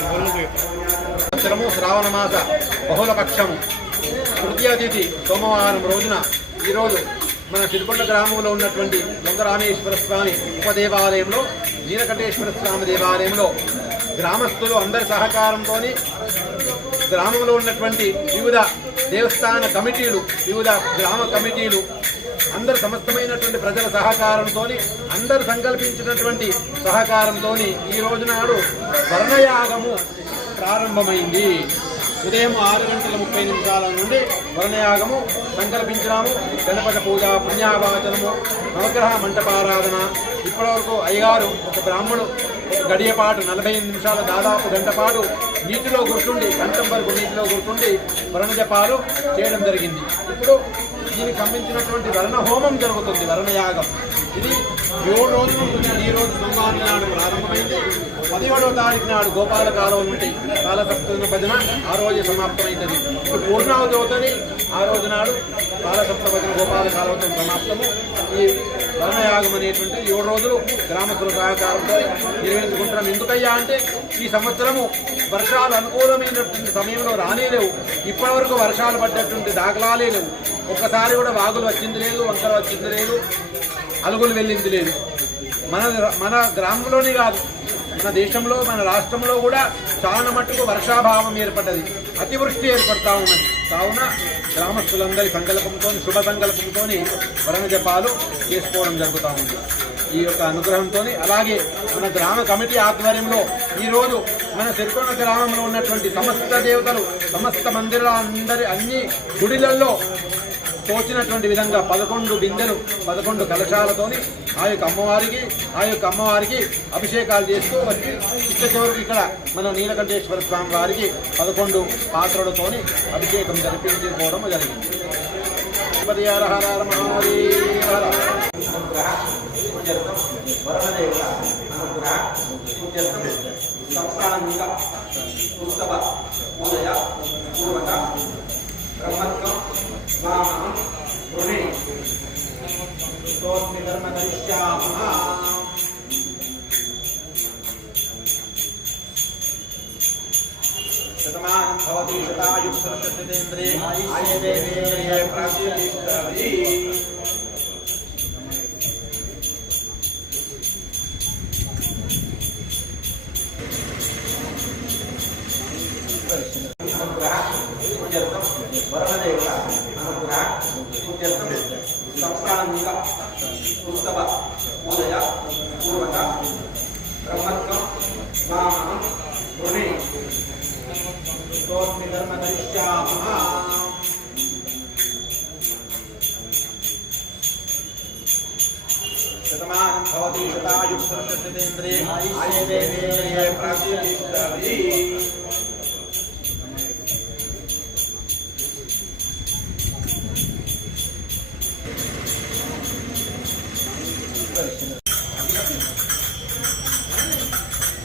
సంవత్సరము శ్రావణ మాస బహుళ పక్షము తృతీయ తిథి సోమవారం రోజున ఈరోజు మన సిరికొండ గ్రామంలో ఉన్నటువంటి దొంగరామేశ్వర స్వామి ఉపదేవాలయంలో నీలకంఠేశ్వర స్వామి దేవాలయంలో గ్రామస్తులు అందరి సహకారంతో గ్రామంలో ఉన్నటువంటి వివిధ దేవస్థాన కమిటీలు వివిధ గ్రామ కమిటీలు అందరు సమస్తమైనటువంటి ప్రజల సహకారంతో అందరు సంకల్పించినటువంటి సహకారంతో ఈ రోజు నాడు వర్ణయాగము ప్రారంభమైంది. ఉదయం ఆరు గంటల ముప్పై నిమిషాల నుండి వర్ణయాగము సంకల్పించినాము. గణపతి పూజ పుణ్యావాచనము నవగ్రహ మంటపారాధన. ఇప్పటివరకు అయ్యగారు ఒక బ్రాహ్మణుడు ఒక నలభై నిమిషాల దాదాపు గంట పాటు నీటిలో గుర్తుండి కంఠం వరకు నీటిలో గుర్తుండి వర్ణజపాలు చేయడం జరిగింది. ఇప్పుడు దీనికి సంబంధించినటువంటి వరణ హోమం జరుగుతుంది వరణయాగం ఇది ఏడు రోజులు ఉంటుంది. ఈ రోజు సోమవారం నాడు ప్రారంభమైంది. పదిహేడవ తారీఖు నాడు గోపాల కాలం నుండి కాలసప్తమ భజన ఆ రోజు సమాప్తమైంది. ఇప్పుడు పూర్ణావతి ఆ రోజు నాడు బాలసప్త భజన గోపాల కాలవతం సమాప్తము. ఈ వరణయాగం అనేటువంటి ఏడు రోజులు గ్రామస్తుల సహకారంతో నిర్వహించుకుంటున్నాం. ఎందుకయ్యా అంటే ఈ సంవత్సరము వర్షాలు అనుకూలమైనటువంటి సమయంలో రానేలేవు. ఇప్పటి వరకు వర్షాలు పడ్డటువంటి దాఖలాలే లేవు. ఒక్కసారి కూడా వాగులు వచ్చింది లేదు వంకలు వచ్చింది లేదు అలుగులు వెళ్ళింది లేదు. మన మన గ్రామంలోనే కాదు మన దేశంలో మన రాష్ట్రంలో కూడా చాలా మట్టుకు వర్షాభావం ఏర్పడ్డది. అతివృష్టి ఏర్పడతా ఉన్నది. కావున గ్రామస్తులందరి సంకల్పంతో శుభ సంకల్పంతో వరణ జపాలు చేసుకోవడం జరుగుతూ ఉంది. ఈ యొక్క అనుగ్రహంతో అలాగే మన గ్రామ కమిటీ ఆధ్వర్యంలో ఈరోజు మన సిరికొండ గ్రామంలో ఉన్నటువంటి సమస్త దేవతలు సమస్త మందిరాలందరి అన్ని గుడిలలో తోచినటువంటి విధంగా పదకొండు బిందెలు పదకొండు కలశాలతోని ఆ యొక్క అమ్మవారికి ఆ యొక్క అమ్మవారికి అభిషేకాలు చేస్తూ వచ్చి చిట్ట చివరికి ఇక్కడ మన నీలకంఠేశ్వర స్వామి వారికి పదకొండు పాత్రలతోని అభిషేకం జరిపించుకోవడం జరిగింది. इत्यर्थं वरणदेवः अनुग्रह इत्यर्थं सप्ताङ्गिक उत्सव पूजय पूर्वक ब्रह्मत्वं वामहं गृहे सोऽस्मिधर्म करिष्यामः शतमानं भवति शतायुः सर्षशतेन्द्रिये आयुदेवेन्द्रिये प्राचीर्युक्ताभिः ದೇವರ ಅನುಗ್ರಹ ಪುಣ್ಯತ್ವ ಸಂಪ್ರಾಣಿಕ ಉತ್ಸವ ಪೂಜಯ ಪೂರ್ವಕ ಬ್ರಹ್ಮತ್ವ ಮಾಮಹಂ ಋಣಿ ಸ್ತೋತ್ರಿ ಧರ್ಮದರಿಷ್ಯಾಮಃ शतमानं भवति शतायुक्तस्य शतेन्द्रिये आयुर्वेदेन्द्रिये प्राचीतिष्ठति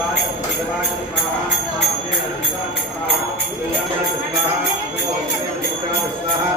ప్రాచీరిష్టది స్వాహ